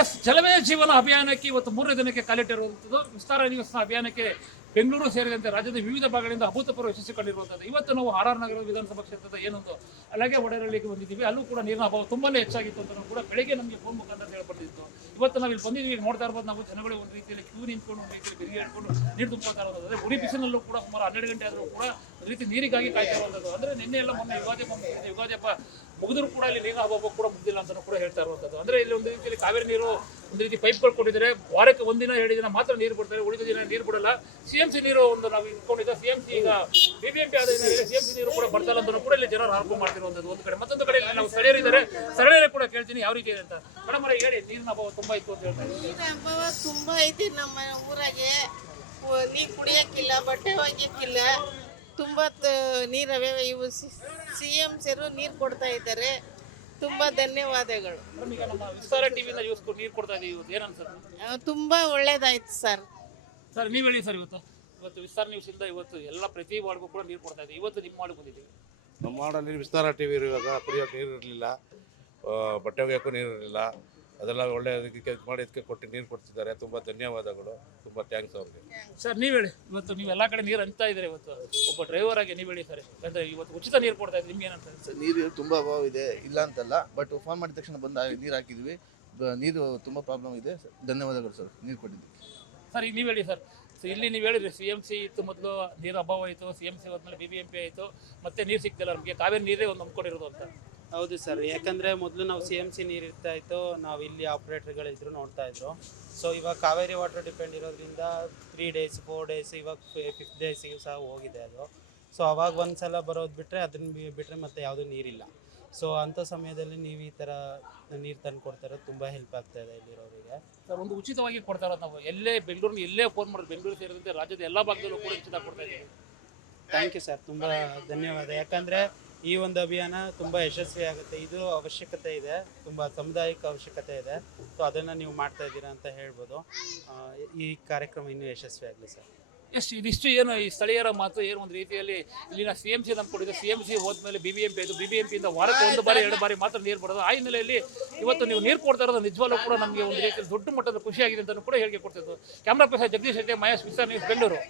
S, ಜಲಮಯ ಜೀವನ ಅಭಿಯಾನಕ್ಕೆ ಇವತ್ತು 3ನೇ ದಿನಕ್ಕೆ ಕಾಲಿಟ್ಟಿರುವಂಥದ್ದು. ವಿಸ್ತಾರ ನ್ಯೂಸ್ ಅಭಿಯಾನಕ್ಕೆ ಬೆಂಗಳೂರು ಸೇರಿದಂತೆ ರಾಜ್ಯದ ವಿವಿಧ ಭಾಗಗಳಿಂದ ಅಭೂತಪೂರ್ವ ಯಶಸ್ಸು ಕಂಡಿರುವಂಥದ್ದು. ಇವತ್ತು ನಾವು ಆರ್ ನಗರ ವಿಧಾನಸಭಾ ಕ್ಷೇತ್ರದ ಏನೊಂದು ಅಲ್ಲಗೆ ಒಡೆರಳ್ಳಿಗೆ ಬಂದಿದ್ದೀವಿ. ಅಲ್ಲೂ ಕೂಡ ನೀರಿನ ಅಭಾವ ತುಂಬಾನೇ ಹೆಚ್ಚಾಗಿತ್ತು ಅಂತ ಕೂಡ ಬೆಳಗ್ಗೆ ನಮಗೆ ಫೋನ್ ಮುಖಾಂತರ ಹೇಳ್ಪಟ್ಟಿತ್ತು. ಇವತ್ತು ನಾವು ಇಲ್ಲಿ ಬಂದಿದ್ದೀವಿ, ನೋಡ್ತಾ ಇರ್ಬೋದು ನಾವು ಜನಗಳು ಒಂದು ರೀತಿಯಲ್ಲಿ ಕ್ಯೂ ನಿಂತ್ಕೊಂಡು ಒಂದು ರೀತಿಯಲ್ಲಿ ಬೆರಿಗೆ ಇಟ್ಕೊಂಡು ನೀರು ತುಂಬ್ಕೊಳ್ತಾ ಇರೋದು. ಅದೇ ಉರಿ ಬಿಸಿನಲ್ಲೂ ಕೂಡ ಸುಮಾರು 12 ಗಂಟೆ ಆದರೂ ಕೂಡ ಒಂದು ರೀತಿ ನೀರಿಗಾಗಿ ಕಾಯ್ತಾ ಇರುವಂಥದ್ದು. ಅಂದರೆ ನಿನ್ನೆ ಎಲ್ಲ ಮೊನ್ನೆ ಯುಗಾದಿ ಹಬ್ಬ ಮುಗಿದ್ರು ಕೂಡ ಇಲ್ಲಿ ನೀರಿನ ಅಭಾವ ಕೂಡ ಮುಗ್ದಿಲ್ಲ ಅಂತ ಕೂಡ ಹೇಳ್ತಾ ಇರುವಂಥದ್ದು. ಅಂದರೆ ಇಲ್ಲಿ ಒಂದು ರೀತಿಯಲ್ಲಿ ಕಾವೇರಿ ನೀರು ಒಂದು ರೀತಿ ಪೈಪ್ಗಳು ಕೊಟ್ಟಿದ್ದಾರೆ. ವಾರಕ್ಕೆ 1 ದಿನ 2 ದಿನ ಮಾತ್ರ ನೀರು ಬಿಡ್ತಾರೆ, ಉಳಿದ ದಿನ ನೀರು ಬಿಡಲ್ಲ. CMC ನೀರು ಒಂದು ನಾವು ಇಟ್ಕೊಂಡಿದ್ದ CMC ಈಗ BBMP ಆದ CMC ನೀರು ಕೂಡ ಬರ್ತಾರ ಅಂತ ಕೂಡ ಇಲ್ಲಿ ಜನರು ಆರೋಪ ಮಾಡ್ತಿರುವಂಥದ್ದು ಒಂದು ಕಡೆ. ಮತ್ತೊಂದು ಕಡೆ ನಾವು ಸ್ಥಳೀಯರಿದ್ದಾರೆ, ಸ್ಥಳೀಯರೇ ಕೂಡ ಕೇಳ್ತೀನಿ ಯಾವ ರೀತಿ ಇದೆ ಅಂತ. ಮೇಡಮ್ ಅವರೇ ಹೇಳಿ, ನೀರಿನ ಅಭಾವ ತುಂಬಾ ಇತ್ತು ಅಂತ ಹೇಳ್ತಾರೆ. ನೀರಿನ ಅಭಾವ ತುಂಬಾ ಐತಿ ನಮ್ಮ ಊರಾಗೆ. ನೀರು ಕುಡಿಯಕ್ಕಿಲ್ಲ, ಬಟ್ಟೆ ಒಗ್ಯಕ್ಕಿಲ್ಲ, ತುಂಬಾ ನೀರವೇ. ಇವು CMCರು ನೀರು ಕೊಡ್ತಾ ಇದ್ದಾರೆ. ತುಂಬಾ ಧನ್ಯವಾದಗಳು. ಈಗ ನಮ್ಮ ವಿಸ್ತಾರ ಟಿವಿಯಿಂದ ನ್ಯೂಸ್ ನೀರು ಕೊಡ್ತಾ ಇದೀವಿ, ಇವತ್ತು ಏನನ್ಸುತ್ತೆ? ತುಂಬಾ ಒಳ್ಳೇದಾಯ್ತು ಸರ್. ಸರ್ ನೀವು ಹೇಳಿ ಸರ್, ಇವತ್ತು ವಿಸ್ತಾರ ನ್ಯೂಸ್ ಇಂದ ಇವತ್ತು ಎಲ್ಲ ಪ್ರತಿ ವಾರ್ಡ್ಗೂ ಕೂಡ ನೀರು ಕೊಡ್ತಾ ಇದ್ದೀವಿ. ಇವತ್ತು ನಿಮ್ಮ ವಾರ್ಡ್ ಬಂದಿದ್ದೀವಿ. ನಮ್ಮ ವಾರ್ಡಲ್ಲಿ ವಿಸ್ತಾರ ಟಿವಿ ಇರುವಾಗ ಕುಡಿಯೋಕೆ ನೀರು ಇರಲಿಲ್ಲ, ಬಟ್ಟೆ ಒಗೆಯೋಕ್ಕೂ ನೀರು ಇರಲಿಲ್ಲ. ಅದೆಲ್ಲ ಒಳ್ಳೆ ಇದಕ್ಕೆ ಮಾಡಿ ಇದಕ್ಕೆ ಕೊಟ್ಟು ನೀರು ಕೊಡ್ತಿದ್ದಾರೆ. ತುಂಬ ಧನ್ಯವಾದಗಳು, ತುಂಬ ಥ್ಯಾಂಕ್ಸ್ ಅವ್ರಿಗೆ. ಸರ್ ನೀವು ಹೇಳಿ, ಇವತ್ತು ನೀವು ಎಲ್ಲ ಕಡೆ ನೀರು ಅಂತ ಇದ್ದೀರಿ. ಇವತ್ತು ಒಬ್ಬ ಡ್ರೈವರ್ ಆಗಿ ನೀವು ಹೇಳಿ ಸರ್, ಅಂದರೆ ಇವತ್ತು ಉಚಿತ ನೀರು ಕೊಡ್ತಾ ಇದ್ದೀವಿ, ನಿಮ್ಗೆ ಏನಂತ? ಸರ್, ನೀರು ತುಂಬ ಅಭಾವ ಇದೆ, ಇಲ್ಲ ಅಂತಲ್ಲ. ಬಟ್ ಫೋನ್ ಮಾಡಿದ ತಕ್ಷಣ ಬಂದು ನೀರು ಹಾಕಿದ್ವಿ. ನೀರು ತುಂಬ ಪ್ರಾಬ್ಲಮ್ ಇದೆ. ಧನ್ಯವಾದಗಳು ಸರ್, ನೀರು ಕೊಟ್ಟಿದ್ದೀವಿ. ಸರ್ ಈಗ ನೀವು ಹೇಳಿ ಸರ್, ಇಲ್ಲಿ ನೀವು ಹೇಳಿದ್ರಿ CMC ಇತ್ತು, ಮೊದಲು ನೀರು ಅಭಾವ ಆಯಿತು, CMC ಹೋದ್ಮೇಲೆ BBMP ಆಯಿತು, ಮತ್ತೆ ನೀರು ಸಿಗ್ತಿಲ್ಲ ನಮಗೆ, ಕಾವೇರಿ ನೀರೇ ಒಂದು ನಂಬ್ಕೊಂಡಿರೋದು ಅಂತ. ಹೌದು ಸರ್, ಯಾಕಂದರೆ ಮೊದಲು ನಾವು CMC ನೀರು ಇರ್ತಾ ಇತ್ತು, ನಾವು ಇಲ್ಲಿ ಆಪ್ರೇಟರ್ಗಳಿದ್ರು ನೋಡ್ತಾ ಇದ್ರು. ಸೊ ಇವಾಗ ಕಾವೇರಿ ವಾಟರ್ ಡಿಪೆಂಡ್ ಇರೋದ್ರಿಂದ 3 days 4 days ಇವಾಗ 5th ಡೇಸಿಗೂ ಸಹ ಹೋಗಿದೆ ಅದು. ಸೊ ಅವಾಗ ಒಂದು ಸಲ ಬರೋದು ಬಿಟ್ಟರೆ ಅದನ್ನು ಬಿಟ್ಟರೆ ಮತ್ತೆ ಯಾವುದೂ ನೀರಿಲ್ಲ. ಸೊ ಅಂಥ ಸಮಯದಲ್ಲಿ ನೀವು ಈ ಥರ ನೀರು ತಂದು ಕೊಡ್ತಾರೆ, ತುಂಬ ಹೆಲ್ಪ್ ಆಗ್ತಾ ಇದೆ ಇಲ್ಲಿರೋರಿಗೆ. ಸರ್ ಒಂದು ಉಚಿತವಾಗಿ ಕೊಡ್ತಾ ಇರೋದು, ನಾವು ಎಲ್ಲೇ ಬೆಂಗಳೂರಿನ ಎಲ್ಲೇ ಫೋನ್ ಮಾಡೋದು, ಬೆಂಗಳೂರು ಸೇರಿದಂತೆ ರಾಜ್ಯದ ಎಲ್ಲ ಭಾಗದಲ್ಲೂ ಕೂಡ ಉಚಿತ ಕೊಡ್ತಾ ಇದ್ದೀವಿ. ಥ್ಯಾಂಕ್ ಯು ಸರ್, ತುಂಬ ಧನ್ಯವಾದ. ಯಾಕಂದರೆ ಈ ಒಂದು ಅಭಿಯಾನ ತುಂಬ ಯಶಸ್ವಿ ಆಗುತ್ತೆ. ಇದು ಅವಶ್ಯಕತೆ ಇದೆ, ತುಂಬ ಸಾಮುದಾಯಿಕ ಅವಶ್ಯಕತೆ ಇದೆ. ಸೊ ಅದನ್ನು ನೀವು ಮಾಡ್ತಾ ಇದ್ದೀರಾ ಅಂತ ಹೇಳ್ಬೋದು. ಈ ಕಾರ್ಯಕ್ರಮ ಇನ್ನೂ ಯಶಸ್ವಿ ಆಗಲಿ ಸರ್. ಇದಿಷ್ಟು ಏನು ಈ ಸ್ಥಳೀಯರ ಮಾತು, ಏನು ಒಂದು ರೀತಿಯಲ್ಲಿ ಇಲ್ಲಿನ CMC ನಂಬ್ಕೊಂಡಿದೆ. CMC ಹೋದ್ಮೇಲೆ BBMP ಆಯಿತು, BBMPಯಿಂದ ವಾರಕ್ಕೆ 1 ಬಾರಿ 2 ಬಾರಿ ಮಾತ್ರ ನೀರು ಬರೋದು. ಆ ಹಿನ್ನೆಲೆಯಲ್ಲಿ ಇವತ್ತು ನೀವು ನೀರು ಕೊಡ್ತಾ ಇರೋದು ನಿಜವಾಗ್ಲೂ ಕೂಡ ನಮಗೆ ಒಂದು ರೀತಿಯಲ್ಲಿ ದೊಡ್ಡ ಮಟ್ಟದ ಖುಷಿಯಾಗಿದೆ ಅಂತ ಕೂಡ ಹೇಳಿಕೆ ಕೊಡ್ತಿದ್ದು. ಕ್ಯಾಮ್ರಾ ಪರ್ಸನ್ ಜಗದೀಶ್ ಶೆಟ್ಟಿ, ಮಹೇಶ್, ವಿಸ್ತಾರ ನ್ಯೂಸ್, ಬೆಂಗಳೂರು.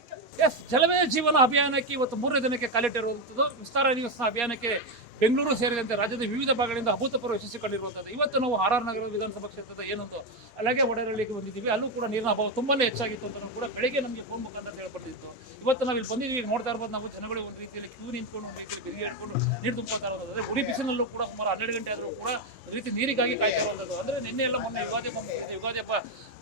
ಎಸ್, ಜಲಮಯ ಜೀವನ ಅಭಿಯಾನಕ್ಕೆ ಇವತ್ತು 3ನೇ ದಿನಕ್ಕೆ ಕಾಲಿಟ್ಟಿರುವಂಥದ್ದು. ವಿಸ್ತಾರ ನ್ಯೂಸ್ ಅಭಿಯಾನಕ್ಕೆ ಬೆಂಗಳೂರು ಸೇರಿದಂತೆ ರಾಜ್ಯದ ವಿವಿಧ ಭಾಗಗಳಿಂದ ಅಭೂತಪೂರ್ವ ಯಶಸ್ಸು ಕಂಡಿರುವಂಥದ್ದು. ಇವತ್ತು ನಾವು ಆರ್ ನಗರ ವಿಧಾನಸಭಾ ಕ್ಷೇತ್ರದ ಏನೊಂದು ಅಲ್ಲಗೆ ಒಡೆರಳ್ಳಿಗೆ ಬಂದಿದ್ದೀವಿ. ಅಲ್ಲೂ ಕೂಡ ನೀರಿನ ಅಭಾವ ತುಂಬಾನೇ ಹೆಚ್ಚಾಗಿತ್ತು ಅಂತ ಕೂಡ ಬೆಳಗ್ಗೆ ನಮಗೆ ಫೋನ್ ಮುಖಾಂತರ ಹೇಳ್ಪಟ್ಟಿತ್ತು. ಇವತ್ತು ನಾವು ಇಲ್ಲಿ ಬಂದಿದ್ದೀವಿ, ನೋಡ್ತಾ ಇರ್ಬೋದು ನಾವು ಜನಗಳು ಒಂದು ರೀತಿಯಲ್ಲಿ ಕ್ಯೂ ನಿಂತ್ಕೊಂಡು ಒಂದು ರೀತಿಯಲ್ಲಿ ಬೆರಿಗೆ ಇಟ್ಕೊಂಡು ನೀರು ತುಂಬ್ಕೊಳ್ತಾ ಇರೋದು. ಅದೇ ಉರಿ ಬಿಸಿನಲ್ಲೂ ಕೂಡ ಸುಮಾರು 12 ಗಂಟೆ ಆದರೂ ಕೂಡ ಒಂದು ರೀತಿ ನೀರಿಗಾಗಿ ಕಾಯ್ತಾ ಇರುವಂಥದ್ದು. ಅಂದರೆ ನಿನ್ನೆ ಎಲ್ಲ ಮೊನ್ನೆ ಯುಗಾದಿ ಹಬ್ಬ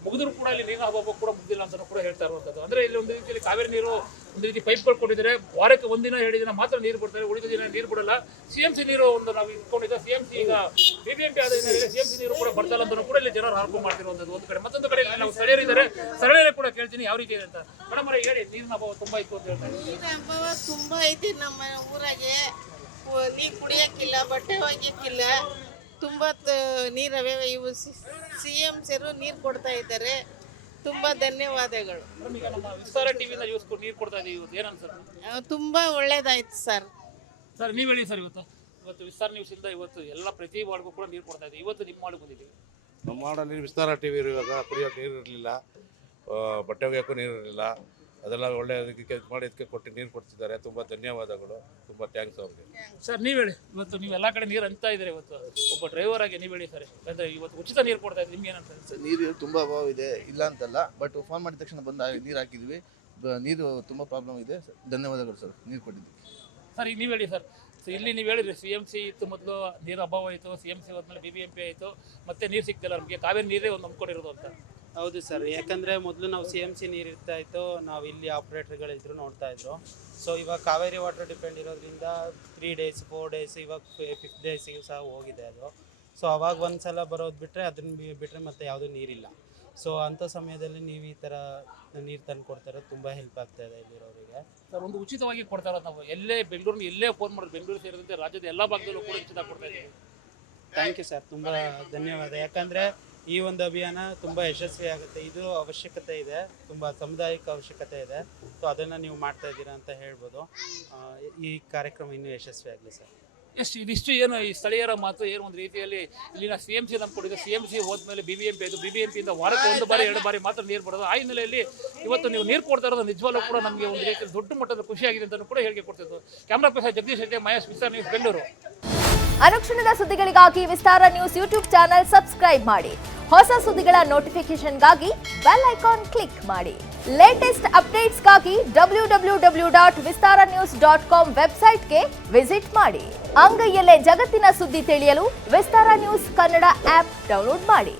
ಮುಗಿದ್ರು ಕೂಡ ಇಲ್ಲಿ ನೀರಿನ ಅಭಾವ ಕೂಡ ಮುಗ್ದಿಲ್ಲ ಅಂತ ಕೂಡ ಹೇಳ್ತಾ ಇರುವಂಥದ್ದು. ಅಂದರೆ ಇಲ್ಲಿ ಒಂದು ರೀತಿಯಲ್ಲಿ ಕಾವೇರಿ ನೀರು ಒಂದು ರೀತಿ ಪೈಪ್ಗಳು ಕೊಟ್ಟಿದ್ದಾರೆ. ವಾರಕ್ಕೆ 1 ದಿನ 2 ದಿನ ಮಾತ್ರ ನೀರು ಬಿಡ್ತಾರೆ, ಉಳಿದ ದಿನ ನೀರು ಬಿಡಲ್ಲ. CMC ನೀರು ಒಂದು ನಾವು ಇಟ್ಕೊಂಡಿದ್ದ CMC ಈಗ BBMP ಆದ CMC ನೀರು ಕೂಡ ಬರ್ತಾರ ಅಂತ ಕೂಡ ಇಲ್ಲಿ ಜನರು ಆರೋಪ ಮಾಡ್ತಿರುವಂಥದ್ದು ಒಂದು ಕಡೆ. ಮತ್ತೊಂದು ಕಡೆ ನಾವು ಸ್ಥಳೀಯರಿದ್ದಾರೆ, ಸ್ಥಳೀಯರೇ ಕೂಡ ಕೇಳ್ತೀನಿ ಯಾವ ರೀತಿ ಇದೆ ಅಂತ. ಮೇಡಮ್ ಅವರೇ ಹೇಳಿ, ನೀರಿನ ಅಭಾವ ತುಂಬಾ ಇತ್ತು ಅಂತ ಹೇಳ್ತಾರೆ. ನೀರಿನ ಅಭಾವ ತುಂಬಾ ಐತಿ ನಮ್ಮ ಊರಾಗೆ. ನೀರು ಕುಡಿಯಕ್ಕಿಲ್ಲ, ಬಟ್ಟೆ ಒಗ್ಯಕ್ಕಿಲ್ಲ, ತುಂಬಾ ನೀರವೇ. ಇವು CMCರು ನೀರು ಕೊಡ್ತಾ ಇದ್ದಾರೆ. ತುಂಬಾ ಧನ್ಯವಾದಗಳು. ಈಗ ನಮ್ಮ ವಿಸ್ತಾರ ಟಿವಿಯಿಂದ ನ್ಯೂಸ್ ನೀರು ಕೊಡ್ತಾ ಇದೀವಿ, ಇವತ್ತು ಏನನ್ಸುತ್ತೆ? ತುಂಬಾ ಒಳ್ಳೇದಾಯ್ತು ಸರ್. ಸರ್ ನೀವು ಹೇಳಿ ಸರ್, ಇವತ್ತು ವಿಸ್ತಾರ ನ್ಯೂಸ್ ಇಂದ ಇವತ್ತು ಎಲ್ಲ ಪ್ರತಿ ವಾರ್ಡ್ಗೂ ಕೂಡ ನೀರು ಕೊಡ್ತಾ ಇದ್ದೀವಿ. ಇವತ್ತು ನಿಮ್ಮ ವಾರ್ಡ್ ಬಂದಿದ್ದೀವಿ. ನಮ್ಮ ವಾರ್ಡಲ್ಲಿ ವಿಸ್ತಾರ ಟಿವಿ ಇರುವಾಗ ಕುಡಿಯೋಕೆ ನೀರು ಇರಲಿಲ್ಲ, ಬಟ್ಟೆ ಒಗೆಯೋಕ್ಕೂ ನೀರು ಇರಲಿಲ್ಲ. ಅದೆಲ್ಲ ಒಳ್ಳೆ ಇದಕ್ಕೆ ಮಾಡಿ ಇದಕ್ಕೆ ಕೊಟ್ಟು ನೀರು ಕೊಡ್ತಿದ್ದಾರೆ. ತುಂಬ ಧನ್ಯವಾದಗಳು, ತುಂಬ ಥ್ಯಾಂಕ್ಸ್ ಅವ್ರಿಗೆ. ಸರ್ ನೀವು ಹೇಳಿ, ಇವತ್ತು ನೀವು ಎಲ್ಲ ಕಡೆ ನೀರು ಅಂತ ಇದ್ದೀರಿ. ಇವತ್ತು ಒಬ್ಬ ಡ್ರೈವರ್ ಆಗಿ ನೀವು ಹೇಳಿ ಸರ್, ಅಂದರೆ ಇವತ್ತು ಉಚಿತ ನೀರು ಕೊಡ್ತಾ ಇದ್ದೀವಿ, ನಿಮ್ಗೆ ಏನಂತ? ಸರ್, ನೀರು ತುಂಬ ಅಭಾವ ಇದೆ, ಇಲ್ಲ ಅಂತಲ್ಲ. ಬಟ್ ಫೋನ್ ಮಾಡಿದ ತಕ್ಷಣ ಬಂದು ನೀರು ಹಾಕಿದ್ವಿ. ನೀರು ತುಂಬ ಪ್ರಾಬ್ಲಮ್ ಇದೆ. ಧನ್ಯವಾದಗಳು ಸರ್, ನೀರು ಕೊಟ್ಟಿದ್ದೀವಿ. ಸರ್ ಈಗ ನೀವು ಹೇಳಿ ಸರ್, ಇಲ್ಲಿ ನೀವು ಹೇಳಿದ್ರಿ CMC ಇತ್ತು, ಮೊದಲು ನೀರು ಅಭಾವ ಆಯಿತು, CMC ಹೋದ್ಮೇಲೆ BBMP ಆಯಿತು, ಮತ್ತೆ ನೀರು ಸಿಗ್ತಿಲ್ಲ ನಮಗೆ, ಕಾವೇರಿ ನೀರೇ ಒಂದು ನಂಬ್ಕೊಂಡಿರೋದು ಅಂತ. ಹೌದು ಸರ್, ಯಾಕಂದರೆ ಮೊದಲು ನಾವು CMC ನೀರು ಇರ್ತಾ ಇತ್ತು, ನಾವು ಇಲ್ಲಿ ಆಪ್ರೇಟರ್ಗಳಿದ್ರು ನೋಡ್ತಾ ಇದ್ರು. ಸೊ ಇವಾಗ ಕಾವೇರಿ ವಾಟರ್ ಡಿಪೆಂಡ್ ಇರೋದ್ರಿಂದ 3 days 4 days ಇವಾಗ 5th ಡೇಸಿಗೂ ಸಹ ಹೋಗಿದೆ ಅದು. ಸೊ ಅವಾಗ ಒಂದು ಸಲ ಬರೋದು ಬಿಟ್ಟರೆ ಅದನ್ನು ಬಿಟ್ಟರೆ ಮತ್ತೆ ಯಾವುದೂ ನೀರಿಲ್ಲ. ಸೊ ಅಂಥ ಸಮಯದಲ್ಲಿ ನೀವು ಈ ಥರ ನೀರು ತಂದು ಕೊಡ್ತಾರೆ, ತುಂಬ ಹೆಲ್ಪ್ ಆಗ್ತಾ ಇದೆ ಇಲ್ಲಿರೋರಿಗೆ. ಸರ್ ಒಂದು ಉಚಿತವಾಗಿ ಕೊಡ್ತಾ ಇರೋದು, ನಾವು ಎಲ್ಲೇ ಬೆಂಗಳೂರಿನ ಎಲ್ಲೇ ಫೋನ್ ಮಾಡೋದು, ಬೆಂಗಳೂರು ಸೇರಿದಂತೆ ರಾಜ್ಯದ ಎಲ್ಲ ಭಾಗದಲ್ಲೂ ಕೂಡ ಉಚಿತ ಕೊಡ್ತಾ ಇದ್ದೀವಿ. ಥ್ಯಾಂಕ್ ಯು ಸರ್, ತುಂಬ ಧನ್ಯವಾದ. ಯಾಕಂದರೆ ಈ ಒಂದು ಅಭಿಯಾನ ತುಂಬ ಯಶಸ್ವಿ ಆಗುತ್ತೆ. ಇದು ಅವಶ್ಯಕತೆ ಇದೆ, ತುಂಬ ಸಾಮುದಾಯಿಕ ಅವಶ್ಯಕತೆ ಇದೆ. ಸೊ ಅದನ್ನು ನೀವು ಮಾಡ್ತಾ ಇದ್ದೀರಾ ಅಂತ ಹೇಳ್ಬೋದು. ಈ ಕಾರ್ಯಕ್ರಮ ಇನ್ನೂ ಯಶಸ್ವಿ ಆಗಲಿ ಸರ್. ಇದಿಷ್ಟು ಏನು ಈ ಸ್ಥಳೀಯರ ಮಾತು ಏನು ಒಂದು ರೀತಿಯಲ್ಲಿ ಇಲ್ಲಿನ CMC ನಮ್ಗೆ ಕೊಟ್ಟಿದೆ. CMC ಹೋದ್ಮೇಲೆ BBMP ಆಯಿತು, BBMPಯಿಂದ ವಾರಕ್ಕೆ 1 ಬಾರಿ 2 ಬಾರಿ ಮಾತ್ರ ನೀರು ಬರೋದು. ಆ ಹಿನ್ನೆಲೆಯಲ್ಲಿ ಇವತ್ತು ನೀವು ನೀರು ಕೊಡ್ತಾ ಇರೋದು ನಿಜವಾಗ್ಲೂ ಕೂಡ ನಮಗೆ ಒಂದು ರೀತಿಯಲ್ಲಿ ದೊಡ್ಡ ಮಟ್ಟದ ಖುಷಿಯಾಗಿದೆ ಅಂತ ಕೂಡ ಹೇಳಿಕೆ ಕೊಡ್ತಿದ್ದು. ಕ್ಯಾಮ್ರಾ ಪರ್ಸನ್ ಜಗದೀಶ್ ಶೆಟ್ಟಿ, ಮಹೇಶ್ ವಿಸ್ತಾರ ನ್ಯೂಸ್, ಬೆಂಗಳೂರು. ಅನುಕ್ಷಣದ ಸುದ್ದಿಗಳಿಗಾಗಿ ವಿಸ್ತಾರ ನ್ಯೂಸ್ ಯೂಟ್ಯೂಬ್ ಚಾನೆಲ್ ಸಬ್ಸ್ಕ್ರೈಬ್ ಮಾಡಿ. ಹೊಸ ಸುದ್ದಿಗಳ ನೋಟಿಫಿಕೇಶನ್ಗಾಗಿ ಬೆಲ್ ಐಕಾನ್ ಕ್ಲಿಕ್ ಮಾಡಿ. ಲೇಟೆಸ್ಟ್ ಅಪ್ಡೇಟ್ಸ್ಗಾಗಿ www.vistaranews.com ವೆಬ್ಸೈಟ್ಗೆ ವಿಸಿಟ್ ಮಾಡಿ. ಅಂಗೈಯಲ್ಲೇ ಜಗತ್ತಿನ ಸುದ್ದಿ ತಿಳಿಯಲು ವಿಸ್ತಾರ ನ್ಯೂಸ್ ಕನ್ನಡ ಆಪ್ ಡೌನ್ಲೋಡ್ ಮಾಡಿ.